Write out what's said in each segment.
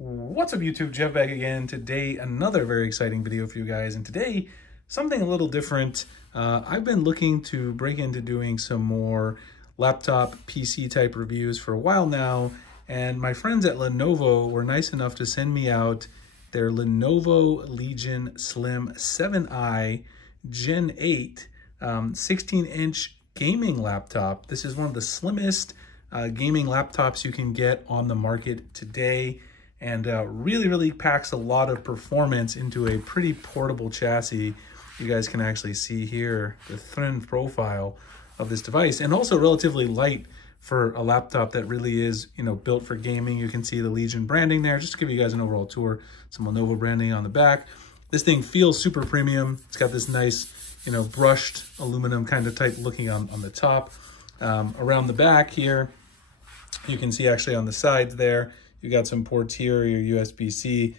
What's up YouTube, Jeff back again. Today, another very exciting video for you guys. And today, something a little different. I've been looking to break into doing some more laptop PC type reviews for a while now. And my friends at Lenovo were nice enough to send me out their Lenovo Legion Slim 7i Gen 8 16-inch gaming laptop. This is one of the slimmest gaming laptops you can get on the market today, and really packs a lot of performance into a pretty portable chassis. You guys can actually see here the thin profile of this device, and also relatively light for a laptop that really is, built for gaming. You can see the Legion branding there, just to give you guys an overall tour. Some Lenovo branding on the back. This thing feels super premium. It's got this nice, brushed aluminum kind of type looking on the top. Around the back here, you can see actually on the sides there, you got some ports here, your USB-C.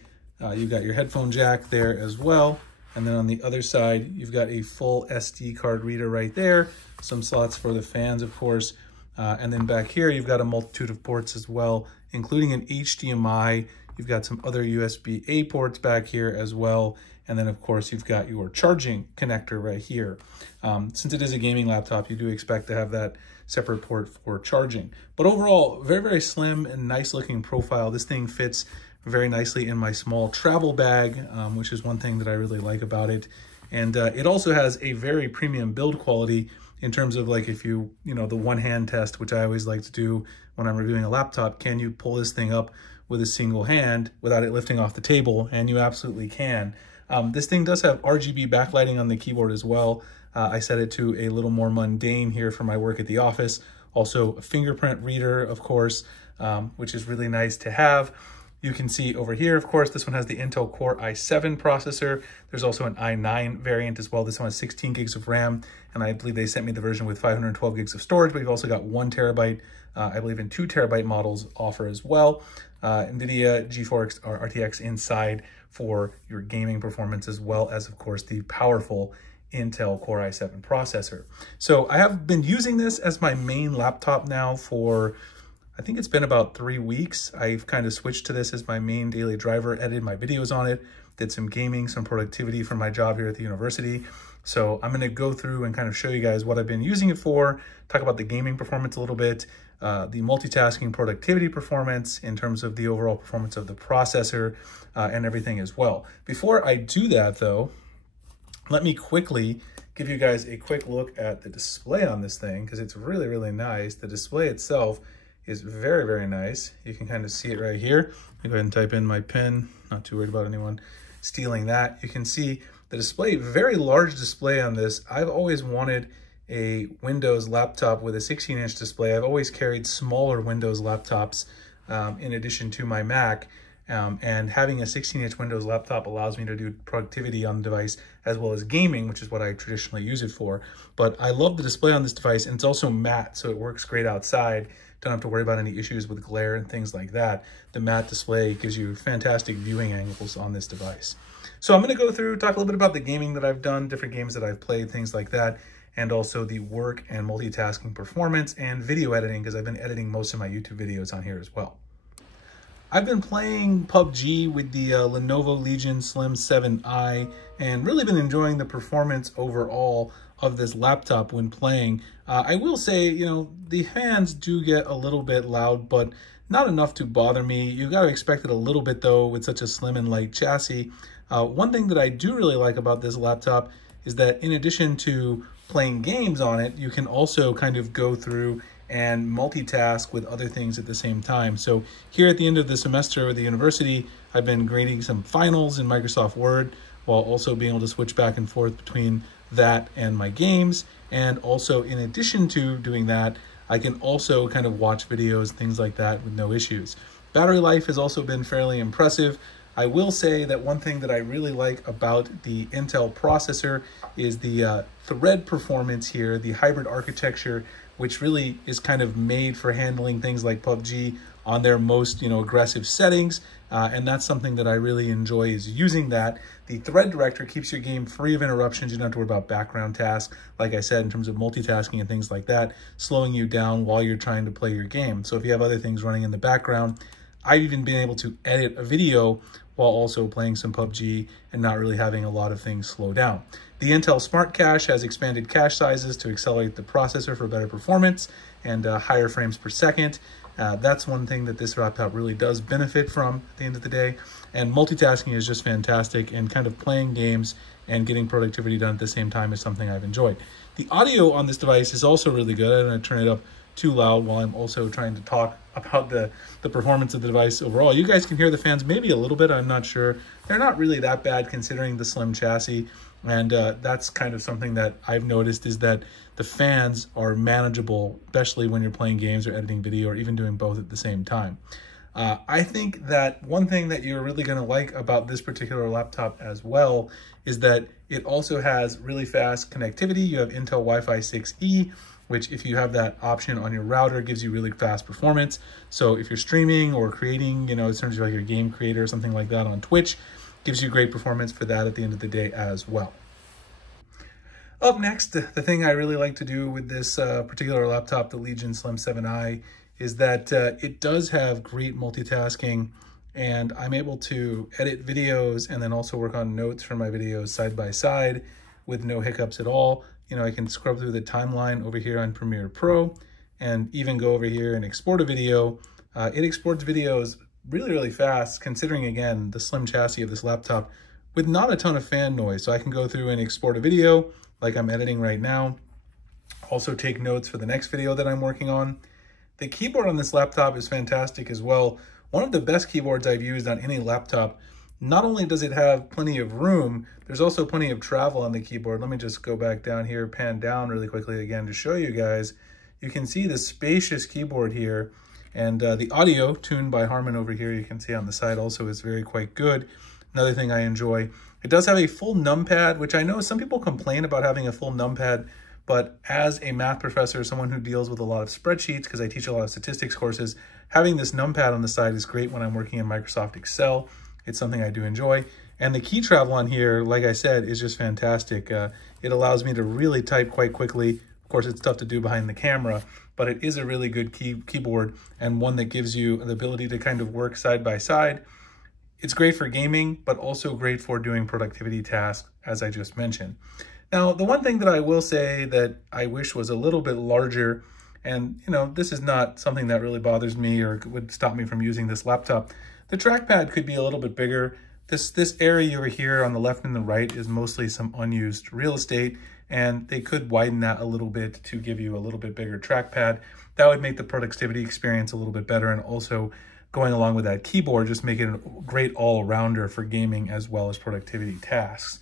You've got your headphone jack there as well. And then on the other side, you've got a full SD card reader right there. Some slots for the fans, of course. And then back here, you've got a multitude of ports as well, including an HDMI. You've got some other USB-A ports back here as well. And then, of course, you've got your charging connector right here. Since it is a gaming laptop, you do expect to have that separate port for charging. But overall, very slim and nice looking profile. This thing fits very nicely in my small travel bag, which is one thing that I really like about it. And it also has a very premium build quality in terms of, like, if you, the one-hand test, which I always like to do when I'm reviewing a laptop. Can you pull this thing up with a single hand without it lifting off the table? And you absolutely can. This thing does have RGB backlighting on the keyboard as well. I set it to a little more mundane here for my work at the office. Also a fingerprint reader, of course, which is really nice to have. You can see over here, of course, this one has the Intel Core i7 processor. There's also an i9 variant as well. This one has 16 gigs of RAM, and I believe they sent me the version with 512 gigs of storage, but you've also got 1 terabyte, I believe, and 2 terabyte models offer as well. NVIDIA GeForce or RTX inside for your gaming performance, as well as, of course, the powerful Intel Core i7 processor. So I have been using this as my main laptop now for, I think it's been about 3 weeks. I've kind of switched to this as my main daily driver, edited my videos on it, did some gaming, some productivity for my job here at the university. So I'm going to go through and kind of show you guys what I've been using it for, talk about the gaming performance a little bit, the multitasking productivity performance in terms of the overall performance of the processor, and everything as well. Before I do that though, let me quickly give you guys a quick look at the display on this thing, because it's really nice. The display itself is very nice. You can kind of see it right here. Let me go ahead and type in my PIN. Not too worried about anyone stealing that. You can see the display, very large display on this. I've always wanted a Windows laptop with a 16-inch display. I've always carried smaller Windows laptops in addition to my Mac. And having a 16-inch Windows laptop allows me to do productivity on the device as well as gaming, which is what I traditionally use it for. But I love the display on this device, and it's also matte, so it works great outside. Don't have to worry about any issues with glare and things like that. The matte display gives you fantastic viewing angles on this device. So I'm going to go through, talk a little bit about the gaming that I've done, different games that I've played, things like that, and also the work and multitasking performance and video editing, because I've been editing most of my YouTube videos on here as well. I've been playing PUBG with the Lenovo Legion Slim 7i, and really been enjoying the performance overall of this laptop when playing. I will say, the hands do get a little bit loud, but not enough to bother me. You've got to expect it a little bit though with such a slim and light chassis. One thing that I do really like about this laptop is that in addition to playing games on it, you can also kind of go through and multitask with other things at the same time. So here at the end of the semester at the university, I've been grading some finals in Microsoft Word, while also being able to switch back and forth between that and my games. And also, in addition to doing that, I can also kind of watch videos, things like that, with no issues. Battery life has also been fairly impressive. I will say that one thing that I really like about the Intel processor is the thread performance here, the hybrid architecture, which really is kind of made for handling things like PUBG on their most, aggressive settings. And that's something that I really enjoy, is using that. The thread director keeps your game free of interruptions. You don't have to worry about background tasks, like I said, in terms of multitasking and things like that, slowing you down while you're trying to play your game. So if you have other things running in the background, I've even been able to edit a video while also playing some PUBG and not really having a lot of things slow down. The Intel Smart Cache has expanded cache sizes to accelerate the processor for better performance and higher frames per second. That's one thing that this laptop really does benefit from at the end of the day. And multitasking is just fantastic, and kind of playing games and getting productivity done at the same time is something I've enjoyed. The audio on this device is also really good. I don't want to turn it up too loud while I'm also trying to talk about the performance of the device overall. You guys can hear the fans maybe a little bit, I'm not sure. They're not really that bad considering the slim chassis, and that's kind of something that I've noticed, is that the fans are manageable, especially when you're playing games or editing video or even doing both at the same time. I think that one thing that you're really going to like about this particular laptop as well is that it also has really fast connectivity. You have Intel Wi-Fi 6E, which if you have that option on your router, gives you really fast performance. So if you're streaming or creating, you know, in terms of like your game creator or something like that on Twitch, gives you great performance for that at the end of the day as well. Up next, the thing I really like to do with this particular laptop, the Legion Slim 7i, is that it does have great multitasking, and I'm able to edit videos and then also work on notes for my videos side by side with no hiccups at all. You know, I can scrub through the timeline over here on Premiere Pro and even go over here and export a video. It exports videos really, really fast, considering, again, the slim chassis of this laptop with not a ton of fan noise. So I can go through and export a video like I'm editing right now. Also take notes for the next video that I'm working on. The keyboard on this laptop is fantastic as well. One of the best keyboards I've used on any laptop. Not only does it have plenty of room, there's also plenty of travel on the keyboard. Let me just go back down here, pan down really quickly again to show you guys. You can see the spacious keyboard here, and the audio tuned by Harman over here, you can see on the side also is very quite good. Another thing I enjoy, it does have a full numpad, which I know some people complain about having a full numpad, but as a math professor, someone who deals with a lot of spreadsheets, because I teach a lot of statistics courses, having this numpad on the side is great when I'm working in Microsoft Excel. It's something I do enjoy. And the key travel on here, like I said, is just fantastic. It allows me to really type quite quickly. Of course, it's tough to do behind the camera, but it is a really good keyboard, and one that gives you the ability to kind of work side by side. It's great for gaming, but also great for doing productivity tasks, as I just mentioned. Now, the one thing that I will say that I wish was a little bit larger, and you know, this is not something that really bothers me or would stop me from using this laptop. The trackpad could be a little bit bigger. This area over here on the left and the right is mostly some unused real estate, and they could widen that a little bit to give you a little bit bigger trackpad. That would make the productivity experience a little bit better, and also going along with that keyboard, just make it a great all-rounder for gaming as well as productivity tasks.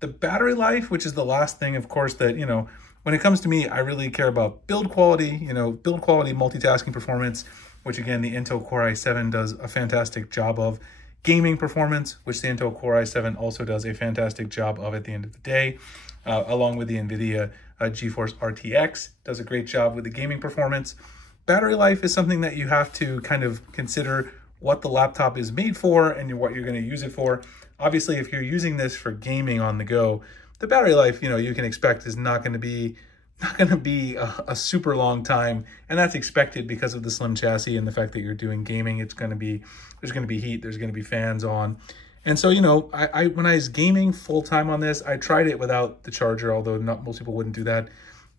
The battery life, which is the last thing, of course, that, you know, when it comes to me, I really care about build quality, you know, build quality, multitasking performance, which again, the Intel Core i7 does a fantastic job of. Gaming performance, which the Intel Core i7 also does a fantastic job of at the end of the day, along with the NVIDIA GeForce RTX, does a great job with the gaming performance. Battery life is something that you have to kind of consider what the laptop is made for and what you're going to use it for. Obviously, if you're using this for gaming on the go, the battery life, you know, you can expect is not going to be a super long time, and that's expected because of the slim chassis and the fact that you're doing gaming. There's going to be heat, there's going to be fans on. And so, you know, when I was gaming full time on this, I tried it without the charger, although not most people wouldn't do that.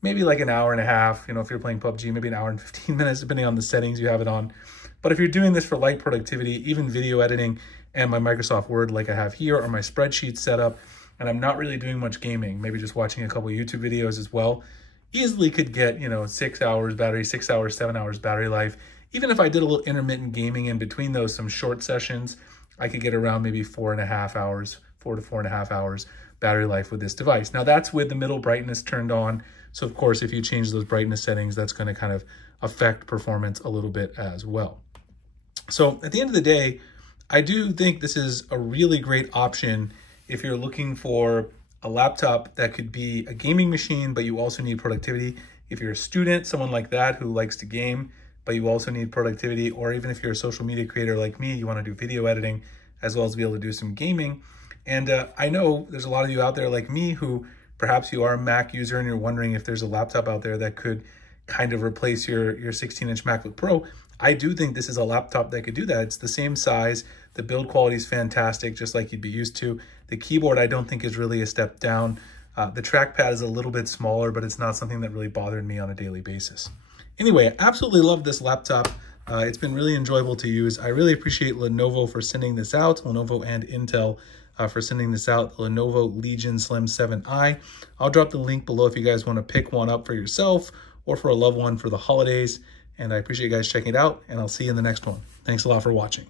Maybe like an hour and a half, you know, if you're playing PUBG, maybe an hour and 15 minutes, depending on the settings you have it on. But if you're doing this for light productivity, even video editing and my Microsoft Word like I have here, or my spreadsheet setup, and I'm not really doing much gaming, maybe just watching a couple of YouTube videos as well, easily could get, you know, 6 hours battery, 6 hours, 7 hours battery life. Even if I did a little intermittent gaming in between those, some short sessions, I could get around maybe 4.5 hours, 4 to 4.5 hours battery life with this device. Now that's with the middle brightness turned on. So of course, if you change those brightness settings, that's going to kind of affect performance a little bit as well. So at the end of the day, I do think this is a really great option if you're looking for a laptop that could be a gaming machine, but you also need productivity. If you're a student, someone like that who likes to game, but you also need productivity, or even if you're a social media creator like me, you want to do video editing as well as be able to do some gaming. And I know there's a lot of you out there like me who perhaps you are a Mac user and you're wondering if there's a laptop out there that could kind of replace your 16-inch MacBook Pro. I do think this is a laptop that could do that. It's the same size. The build quality is fantastic, just like you'd be used to. The keyboard I don't think is really a step down. The trackpad is a little bit smaller, but it's not something that really bothered me on a daily basis. Anyway, I absolutely love this laptop. It's been really enjoyable to use. I really appreciate Lenovo for sending this out, Lenovo and Intel for sending this out, the Lenovo Legion Slim 7i. I'll drop the link below if you guys want to pick one up for yourself or for a loved one for the holidays. And I appreciate you guys checking it out, and I'll see you in the next one. Thanks a lot for watching.